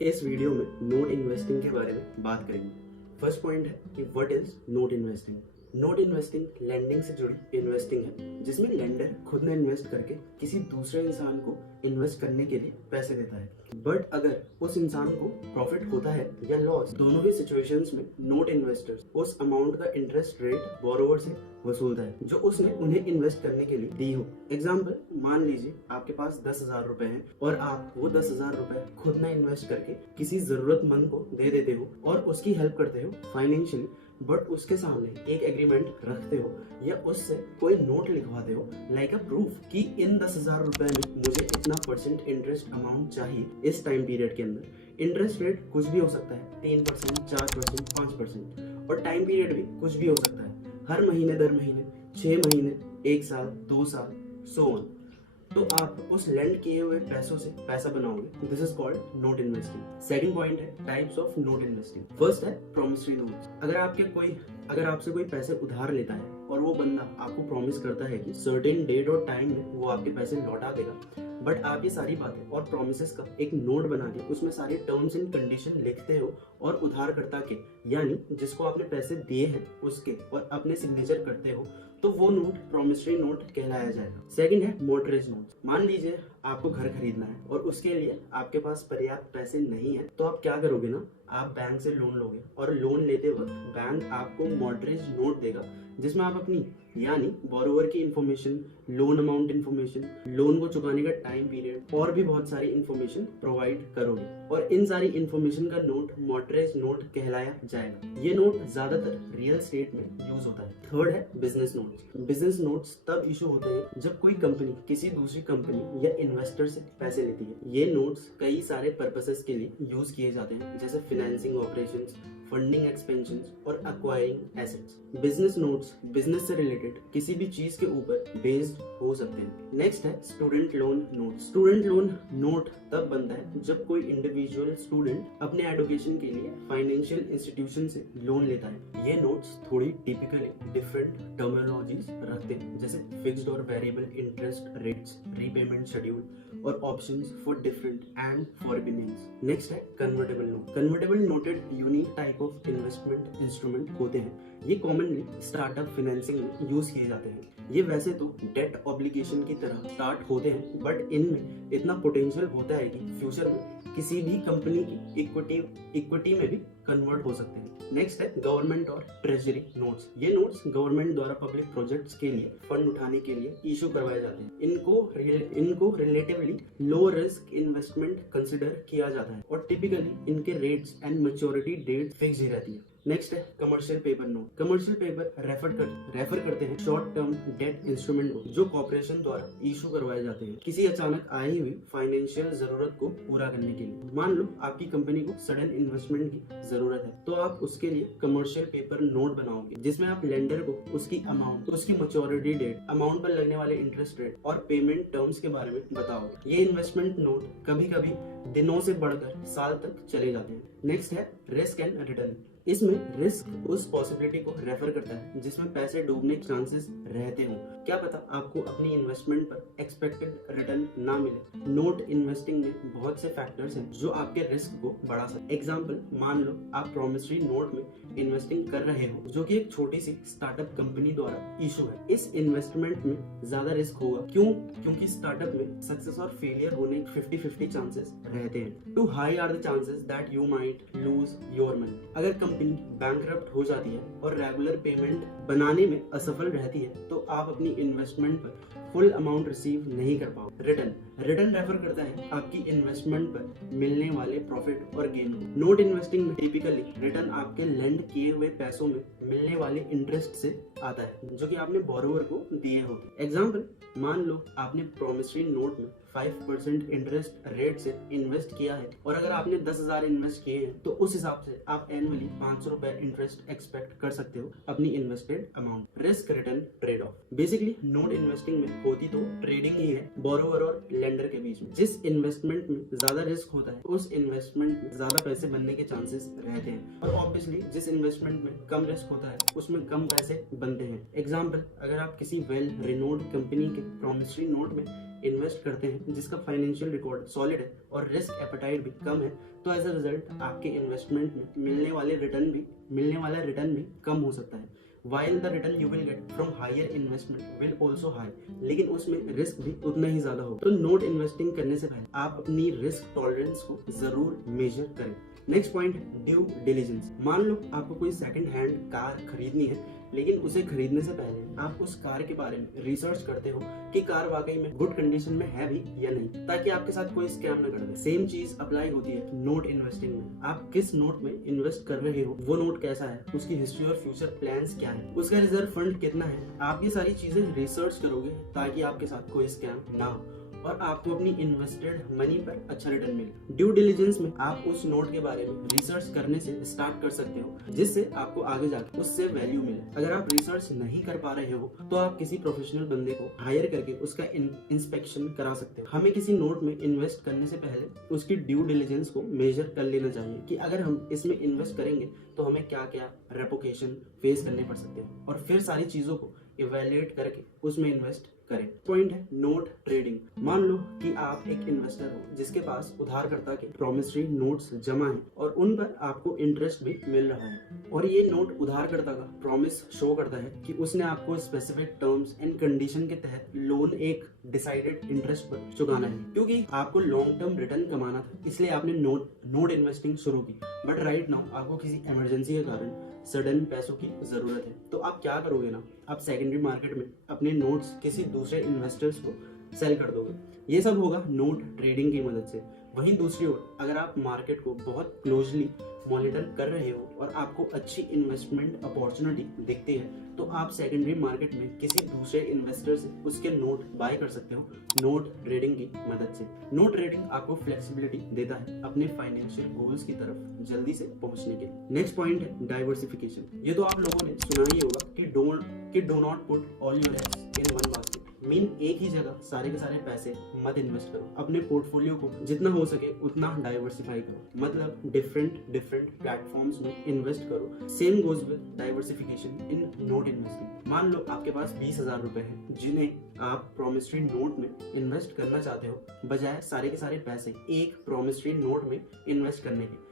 इस वीडियो में note investing के बारे में बात करेंगे। फर्स्ट पॉइंट है कि what is note investing. Note investing lending से जुड़ी इन्वेस्टिंग है, जिसमें लेंडर खुद ने इन्वेस्ट करके किसी दूसरे इंसान को इन्वेस्ट करने के लिए पैसे देता है। बट अगर उस इंसान को प्रॉफिट होता है या लॉस, दोनों ही सिचुएशंस में नोट इन्वेस्टर्स उस अमाउंट का इंटरेस्ट रेट बोरोवर से वसूलता है जो उसने उन्हें इन्वेस्ट करने के लिए दी हो। एग्जाम्पल, मान लीजिए आपके पास 10,000 रुपए हैं और आप वो 10,000 रुपए खुद ने इन्वेस्ट करके किसी जरूरतमंद को दे देते हो और उसकी हेल्प करते हो फाइनेंशियली, बट उसके सामने एक एग्रीमेंट रखते हो या उससे कोई नोट लिखवाते हो लाइक अ प्रूफ कि इन 10,000 रुपए में मुझे इतना % इंटरेस्ट अमाउंट चाहिए इस टाइम पीरियड के अंदर। इंटरेस्ट रेट कुछ भी हो सकता है, 3%, 4%, 5%, और टाइम पीरियड भी कुछ भी हो सकता है, हर महीने दर महीने, 6 महीने, 1 साल, 2 साल, सो ऑन। तो आप उस लेंड किए हुए पैसों से पैसा बनाओगे। This is called note investing. Second point है types of note investing. First है प्रॉमिसरी नोट्स। अगर आपसे कोई पैसे उधार लेता है और वो बंदा आपको प्रॉमिस करता है कि सर्टेन डेट और टाइम में वो आपके पैसे लौटा देगा, बट आप ये सारी बातें और प्रोमिसेस का एक नोट बना के उसमें सारी टर्म्स एंड कंडीशन लिखते हो और उधारकर्ता के यानी जिसको आपने पैसे दिए हैं उसके और अपने सिग्नेचर करते हो, तो वो नोट प्रॉमिसरी नोट कहलाया जाएगा। सेकंड है मॉर्टगेज नोट। मान लीजिए आपको घर खरीदना है और उसके लिए आपके पास पर्याप्त पैसे नहीं है, तो आप क्या करोगे ना, आप बैंक से लोन लोगे और लोन लेते वक्त बैंक आपको मॉर्टगेज नोट देगा जिसमें आप अपनी यानी बोरोवर की information, loan amount information, loan को चुकाने का टाइम पीरियड और भी बहुत सारी इंफॉर्मेशन प्रोवाइड करोगे और इन सारी इंफॉर्मेशन का नोट मॉर्टगेज नोट कहलाया जाएगा। ये नोट ज्यादातर रियल एस्टेट में यूज होता है। थर्ड है बिजनेस नोट्स। बिजनेस नोट्स तब इशू होते हैं जब कोई कंपनी किसी दूसरी कंपनी या इन्वेस्टर से पैसे लेती है। ये नोट्स कई सारे पर्पसेस के लिए यूज किए जाते हैं, जैसे फाइनेंसिंग ऑपरेशंस, फंडिंग एक्सपेंशंस और acquiring assets. Business notes business से रिलेटेड किसी भी चीज के ऊपर बेस्ड हो सकते हैं। नेक्स्ट है student loan note. Student loan note तब बनता है जब कोई इंडिविजुअल स्टूडेंट अपने एजुकेशन के लिए फाइनेंशियल इंस्टीट्यूशन से लोन लेता है। ये नोट्स थोड़ी टिपिकली डिफरेंट टर्मिनोलॉजीज रखते हैं, जैसे फिक्स्ड और variable interest rates, repayment schedule और options for different and forbearance. Next है convertible note. Convertible noted unique type of investment instrument होते हैं। ये कॉमनली स्टार्टअप फाइनेंसिंग में यूज किए जाते हैं। ये वैसे तो डेट ऑब्लिगेशन की तरह स्टार्ट होते हैं, बट इनमें इतना पोटेंशियल होता है कि फ्यूचर में किसी भी कंपनी की इक्विटी में भी कन्वर्ट हो सकते हैं। नेक्स्ट है गवर्नमेंट और ट्रेजरी नोट्स। ये नोट्स गवर्नमेंट द्वारा पब्लिक प्रोजेक्ट्स के लिए फंड उठाने के लिए इशू करवाए जाते हैं। इनको relatively low risk investment consider किया जाता है और टिपिकली इनके rates and maturity date fix ही रहती है। नेक्स्ट है commercial paper note. Commercial paper refer करते हैं शॉर्ट टर्म डेट इंस्ट्रूमेंट को जो कॉर्पोरेशन द्वारा इशू करवाए जाते हैं किसी अचानक आई हुई फाइनेंशियल जरूरत को पूरा करने के लिए। मान लो आपकी कंपनी को सडन इन्वेस्टमेंट की जरूरत है, तो आप उसके लिए कमर्शियल पेपर नोट बनाओगे जिसमें आप लेंडर को उसकी अमाउंट, उसकी मैच्योरिटी डेट, अमाउंट पर लगने वाले इंटरेस्ट रेट और पेमेंट टर्म्स के बारे में बताओगे। ये इन्वेस्टमेंट नोट कभी कभी दिनों से बढ़कर साल तक चले जाते हैं। नेक्स्ट है रिस्क एंड रिटर्न। इसमें रिस्क उस पॉसिबिलिटी को रेफर करता है जिसमें पैसे डूबने के चांसेस रहते हो। क्या पता आपको अपनी इन्वेस्टमेंट पर एक्सपेक्टेड रिटर्न ना मिले। नोट इन्वेस्टिंग में बहुत से फैक्टर्स हैं जो आपके रिस्क को बढ़ा सकते। एग्जांपल, मान लो आप प्रॉमिसरी नोट में इन्वेस्टिंग कर रहे हो जो कि एक छोटी सी स्टार्टअप कंपनी द्वारा इशू है। इस इन्वेस्टमेंट में ज्यादा रिस्क होगा। क्योंकि स्टार्टअप में सक्सेस और फेलियर होने 50-50 चांसेस रहते हैं। Too high are the chances that you might lose your money. अगर कंपनी बैंकरप्ट हो जाती है और रेगुलर पेमेंट बनाने में असफल रहती है, तो आप अपनी इन्वेस्टमेंट पर फुल अमाउंट रिसीव नहीं कर पाओगे। रिटर्न रेफर करता है आपकी इन्वेस्टमेंट पर मिलने वाले प्रॉफिट और गेन को। नोट इन्वेस्टिंग में टिपिकली रिटर्न आपके लेंड किए हुए पैसों में मिलने वाले इंटरेस्ट से आता है जो कि आपने बोरोवर को दिए होंगे। एग्जाम्पल, मान लो आपने प्रॉमिसरी नोट में 5% इंटरेस्ट रेट से इन्वेस्ट किया है और अगर आपने 10,000 इन्वेस्ट किए हैं तो उस हिसाब से आप एनुअली 500 रुपए इंटरेस्ट एक्सपेक्ट कर सकते हो अपनी invested amount. Risk return trade off. Basically note investing में होती तो ट्रेडिंग ही है बोरोवर और लेंडर के बीच में। जिस इन्वेस्टमेंट में ज्यादा रिस्क होता है उस इन्वेस्टमेंट में ज्यादा पैसे बनने के चांसेस रहते हैं और ऑब्वियसली जिस इन्वेस्टमेंट में कम रिस्क होता है उसमें कम पैसे बनते हैं। एग्जाम्पल, अगर आप किसी वेल रिनोड कंपनी के प्रॉमिसरी नोट में इन्वेस्ट करते हैं जिसका फाइनेंशियल रिकॉर्ड सॉलिड है और रिस्क एपेटाइट भी कम है, तो एज अ रिजल्ट आपके इन्वेस्टमेंट में मिलने वाला रिटर्न भी कम हो सकता है। While the return you will get from higher investment will also high, लेकिन उसमें रिस्क भी उतना ही ज्यादा होगा। तो नोट इन्वेस्टिंग करने से पहले आप अपनी रिस्क टॉलरेंस को जरूर मेजर करें। Next point, due diligence. मान लो आपको कोई सेकंड हैंड कार खरीदनी है, लेकिन उसे खरीदने से पहले आप उस कार के बारे में रिसर्च करते हो कि कार वाकई में गुड कंडीशन में है भी या नहीं, ताकि आपके साथ कोई स्कैम न कर दे। सेम चीज अप्लाई होती है नोट इन्वेस्टिंग में। आप किस नोट में इन्वेस्ट कर रहे हो, वो नोट कैसा है, उसकी हिस्ट्री और फ्यूचर प्लान्स क्या है, उसका रिजर्व फंड कितना है, आप ये सारी चीजें रिसर्च करोगे ताकि आपके साथ कोई स्कैम ना हो और आपको अपनी इन्वेस्टेड मनी पर अच्छा रिटर्न मिले। ड्यू डिलिजेंस में आप उस नोट के बारे में रिसर्च करने से स्टार्ट कर सकते हो, जिससे आपको आगे जाकर उससे वैल्यू मिले। अगर आप रिसर्च नहीं कर पा रहे हो तो आप किसी प्रोफेशनल बंदे को हायर करके उसका इंस्पेक्शन करा सकते हो। हमें किसी नोट में इन्वेस्ट करने से पहले उसकी ड्यू डिलिजेंस को मेजर कर लेना चाहिए कि अगर हम इसमें इन्वेस्ट करेंगे तो हमें क्या क्या रेपुटेशन फेस करने पड़ सकते हैं, और फिर सारी चीजों को इवैल्यूएट करके उसमें इन्वेस्ट करें। पॉइंट है नोट ट्रेडिंग। मान लो कि आप एक इन्वेस्टर हो जिसके पास उधारकर्ता के प्रॉमिसरी नोट्स जमा हैं और उन पर आपको इंटरेस्ट भी मिल रहा है, और ये नोट उधारकर्ता का प्रॉमिस शो करता है कि उसने आपको स्पेसिफिक टर्म्स एंड कंडीशन के तहत लोन एक डिसाइडेड इंटरेस्ट पर चुकाना है। क्योंकि आपको लॉन्ग टर्म रिटर्न कमाना था, इसलिए आपने नोट इन्वेस्टिंग शुरू की। बट राइट नाउ आपको किसी इमरजेंसी के कारण सडन पैसों की जरूरत है, तो आप क्या करोगे ना, आप सेकेंडरी मार्केट में अपने नोट्स किसी दूसरे इन्वेस्टर्स को सेल कर दोगे। ये सब होगा नोट ट्रेडिंग की मदद से। वहीं दूसरी ओर अगर आप मार्केट को बहुत क्लोजली मॉनिटर कर रहे हो और आपको अच्छी इन्वेस्टमेंट अपॉर्चुनिटी दिखती है, तो आप सेकेंडरी मार्केट में किसी दूसरे इन्वेस्टर से उसके नोट बाय कर सकते हो नोट ट्रेडिंग की मदद से। नोट ट्रेडिंग आपको फ्लेक्सिबिलिटी देता है अपने फाइनेंशियल गोल्स की तरफ जल्दी से पहुंचने के। नेक्स्ट पॉइंट है डाइवर्सिफिकेशन। ये तो आप लोगों ने सुना ही होगा कि do not put all your eggs in one basket. Mean एक ही जगह सारे के सारे पैसे मत इन्वेस्ट करो। अपने पोर्टफोलियो को जितना हो सके उतना डाइवर्सिफाई करो, मतलब डिफरेंट प्लेटफॉर्म्स में इन्वेस्ट करो। Same goes with diversification in note investing. मान लो आपके पास 20,000 रुपए हैं जिन्हें आप प्रॉमिसरी नोट में इन्वेस्ट करना चाहते हो, बजाय सारे के सारे पैसे एक प्रॉमिसरी नोट में इन्वेस्ट करने के।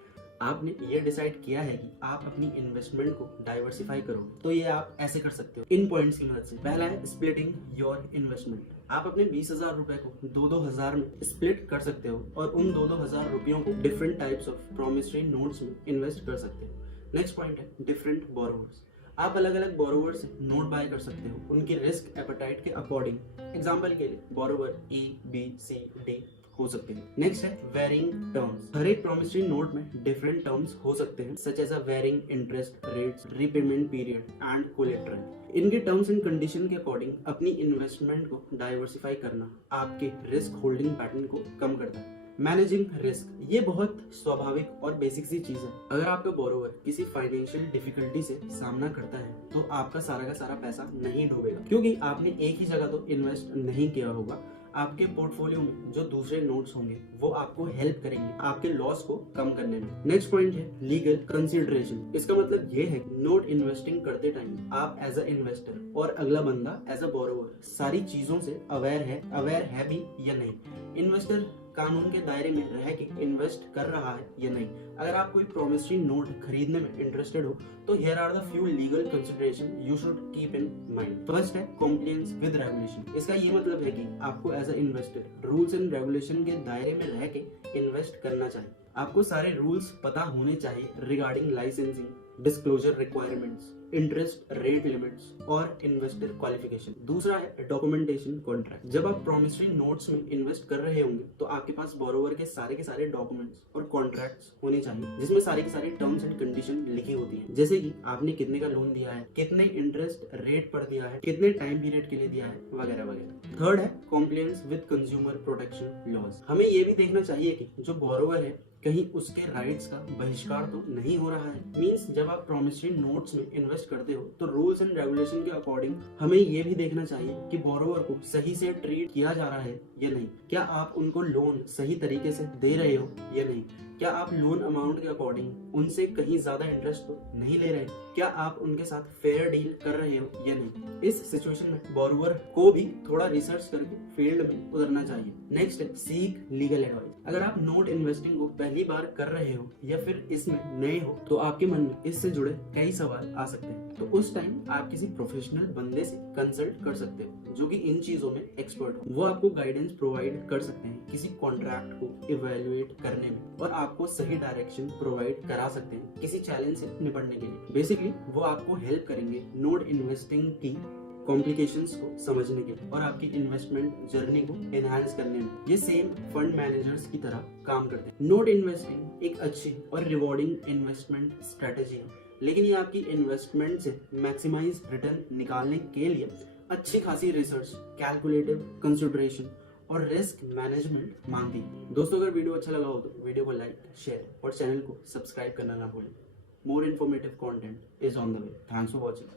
आपने ये डिसाइड किया है कि आप अपनी इन्वेस्टमेंट को डाइवर्सिफाई करोगे, तो ये आप ऐसे कर सकते हो इन पॉइंट्स की मदद से। पहला है स्प्लिटिंग योर इन्वेस्टमेंट। आप अपने 20,000 रुपए को 2-2 में स्प्लिट कर सकते हो और उन 2-2 रुपयों को different types of promissory notes में इन्वेस्ट कर सकते हो। नेक्स्ट पॉइंट है डिफरेंट बोरोवर्स। आप अलग अलग बोरोवर से नोट बाय कर सकते हो उनकी रिस्क एपेटाइट के अकॉर्डिंग। एग्जाम्पल के लिए borrower A, B, C, D हो सकते हैं। नेक्स्ट है वेरिंग टर्म्स। हर एक प्रॉमिसरी नोट में डिफरेंट टर्म्स हो सकते हैं, such as a varying interest rates, repayment period and collateral. इनके टर्म्स एंड कंडीशन के अकॉर्डिंग अपनी इन्वेस्टमेंट को डाइवर्सिफाई करना आपके रिस्क होल्डिंग पैटर्न को कम करता है। मैनेजिंग रिस्क, ये बहुत स्वाभाविक और बेसिक सी चीज है। अगर आपका बोरोवर किसी फाइनेंशियल डिफिकल्टी से सामना करता है तो आपका सारा का सारा पैसा नहीं डूबेगा, क्योंकि आपने एक ही जगह तो इन्वेस्ट नहीं किया होगा। आपके पोर्टफोलियो में जो दूसरे नोट्स होंगे वो आपको हेल्प करेंगे आपके लॉस को कम करने में। नेक्स्ट पॉइंट है लीगल कंसिडरेशन। इसका मतलब ये है नोट इन्वेस्टिंग करते टाइम आप एज अ इन्वेस्टर और अगला बंदा एज अ बोरोवर सारी चीजों से अवेयर है भी या नहीं। इन्वेस्टर कानून के दायरे में रह के इन्वेस्ट कर रहा है या नहीं। अगर आप कोई प्रॉमिसरी नोट खरीदने में इंटरेस्टेड हो तो here are the few legal consideration you should keep in mind. First है कॉम्प्लायंस विद रेगुलेशन। इसका ये मतलब है कि आपको as a investor rules and regulation के दायरे में रह के इन्वेस्ट करना चाहिए। आपको सारे रूल्स पता होने चाहिए regarding licensing, disclosure requirements, interest rate limits और इन्वेस्टर क्वालिफिकेशन। दूसरा है डॉक्यूमेंटेशन कॉन्ट्रैक्ट। जब आप प्रॉमिसरी नोट्स में इन्वेस्ट कर रहे होंगे तो आपके पास बोरोवर के सारे डॉक्यूमेंट्स और कॉन्ट्रैक्ट्स होने चाहिए, जिसमें सारे के सारे टर्म्स एंड कंडीशन लिखी होती है, जैसे कि आपने कितने का लोन दिया है, कितने इंटरेस्ट रेट पर दिया है, कितने टाइम पीरियड के लिए दिया है, वगैरह वगैरह। थर्ड है compliance with consumer protection laws. हमें ये भी देखना चाहिए कि जो बोरोवर है कहीं उसके राइट्स का बहिष्कार तो नहीं हो रहा है। मींस जब आप प्रॉमिसरी नोट्स में इन्वेस्ट करते हो तो रूल्स एंड रेगुलेशन के अकॉर्डिंग हमें ये भी देखना चाहिए कि बोरोवर को सही से ट्रीट किया जा रहा है या नहीं। क्या आप उनको लोन सही तरीके से दे रहे हो या नहीं। क्या आप लोन अमाउंट के अकॉर्डिंग उनसे कहीं ज्यादा इंटरेस्ट तो नहीं ले रहे? क्या आप उनके साथ फेयर डील कर रहे हो या नहीं? इस सिचुएशन में बोरोवर को भी थोड़ा रिसर्च करके फील्ड में उतरना चाहिए। नेक्स्ट है सीक लीगल एडवाइस। अगर आप नोट इन्वेस्टिंग को पहली बार कर रहे हो या फिर इसमें नए हो तो आपके मन में इससे जुड़े कई सवाल आ सकते हैं। तो उस टाइम आप किसी प्रोफेशनल बंदे से कंसल्ट कर सकते हो जो कि इन चीजों में एक्सपर्ट हो। वो आपको गाइडेंस प्रोवाइड कर सकते हैं किसी कॉन्ट्रैक्ट को इवेल्युएट करने में और आपको सही डायरेक्शन प्रोवाइड करा सकते हैं किसी चैलेंज से निपटने के लिए। बेसिकली वो आपको हेल्प करेंगे नोट इन्वेस्टिंग की कॉम्प्लिकेशंस को समझने के लिए और आपकी इन्वेस्टमेंट जर्नी को एनहांस करने में। ये सेम फंड मैनेजर्स की तरह काम करते हैं। नोट इन्वेस्टिंग एक अच्छी और रिवॉर्डिंग इन्वेस्टमेंट स्ट्रेटेजी है, लेकिन ये आपकी इन्वेस्टमेंट से मैक्सिमाइज रिटर्न निकालने के लिए अच्छी खासी रिसर्च, कैलकुलेटिव कंसिडरेशन और रिस्क मैनेजमेंट मांगती है। दोस्तों अगर वीडियो अच्छा लगा हो तो वीडियो को लाइक, शेयर और चैनल को सब्सक्राइब करना ना भूलें। More informative content is on the way. Thanks for watching.